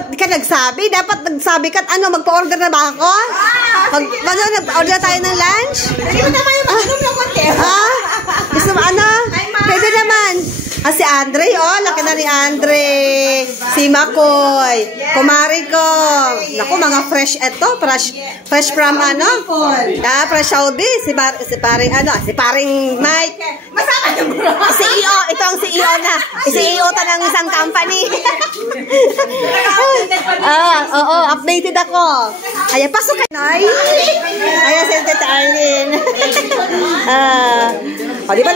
ba't di ka nagsabi? Dapat nagsabi ka, ano, magpa-order na ba ako? Nag-order tayo ng lunch? Hindi mo naman yung mag-inom ng konti. Ha? Gusto mo, ano? Pwede naman. Si Andre, oh, laki na ni Andre. Si Makoy. Kumari ko. Naku, mga fresh eto. Fresh from, ano? Fresh Saudi. Si paring Mike. Masama yung bro. CEO. Ito ang CEO na. CEO ta ng isang company. Oo, updated ako. Ayan, pasok ka, Noy. Ayan, si Tita Arlene. Di ba,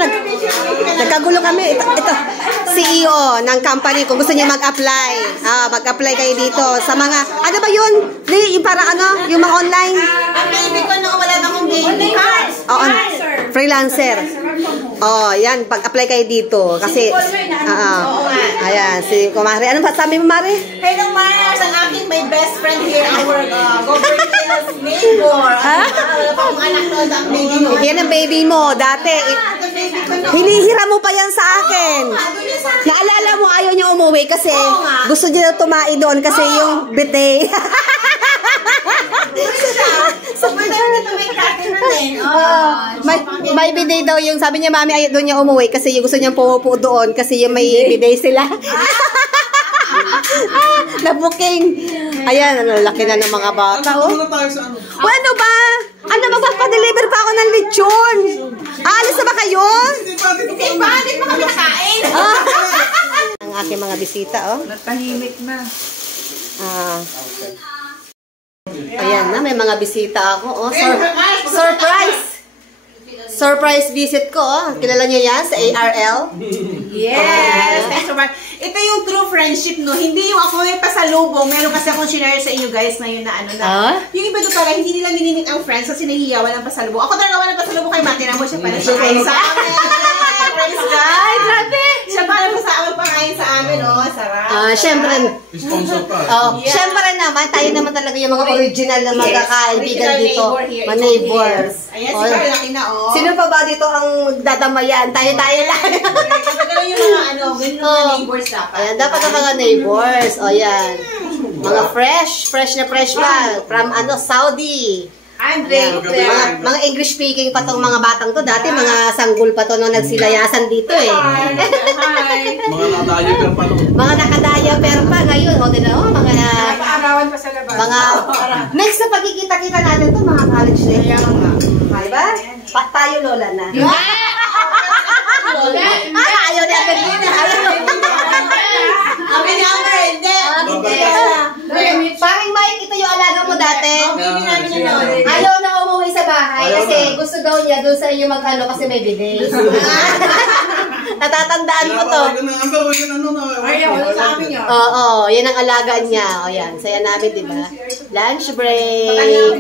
nagkagulo kami. Ito, CEO ng company, kung gusto niya mag-apply. Mag-apply kayo dito sa mga, ano ba yun? Yung parang ano, yung mga online? Ang baby ko nung wala na akong baby. Freelancer. Yan, pag-apply kayo dito. Kasi, ayan, si Kumari. Anong sabi mo, Mari? Hello, Mars. Ang aking my best friend here, our government neighbor. Wala pa akong anak doon, ang baby mo. Yan ang baby mo. Dati, hinihira mo pa yan sa akin. Naalala mo, ayaw niya umuwi kasi gusto niya tumae doon kasi yung bete. May bidet daw yung sabi niya, mami, ayaw doon niya umuwi kasi yung gusto niya pumupo doon kasi yung may bidet sila. Na-booking. Ayan, laki na ng mga bata. Ano ba? Ano, magpapadeliver pa ako ng lechon. Alis na ba kayo? Hindi pa kami nakain. Ang aking mga bisita, Natahimik na. Ayan na, may mga bisita ako. Surprise! Surprise visit ko, Kilala niyo yan sa ARL? Yes! Thanks so much. Ito yung true friendship, no? Hindi yung ako may pasalubong. Meron kasi akong sinare sa inyo guys ngayon na ano na. Yung iba doon pala, hindi nila minimit ang friends kasi nahihiyawan ng pasalubong. Ako talaga walang pasalubong kay Mati na mo siya pala sa amin. Praise God! Grabe! Siya pala pangkain sa amin, sarap. Syempre. Syempre naman, tayo naman talaga yung mga original na magkakaibigan dito. Mga neighbors. Ayan, siguro laki na, Sino pa ba dito ang dadamayan? Tayo-tayo lang. Ganun yung mga ganun mga neighbors dapat. Ayan, dapat ang mga neighbors. Yan. Mga fresh pa. From Saudi. I'm grateful. Mga English speaking pa tong mga batang to. Dati mga sanggol pa to nung nagsilayasan dito eh. Hi. Mga nakadayaper pa to. Mga nakadayaper pa ngayon. Mga paarawan pa sa labas. Next na pagkikita-kita natin to mga college na yan. Diba? Tayo lola na. Ayaw na Evelina. Paring Mike, ito yung alaga mo dati. Ayaw na umuwi sa bahay kasi gusto daw niya doon sa inyo mag-ano kasi may bidet. Natatandaan ko to. Oo, yan ang alaga niya. O yan, saya namin, diba? Lunch break.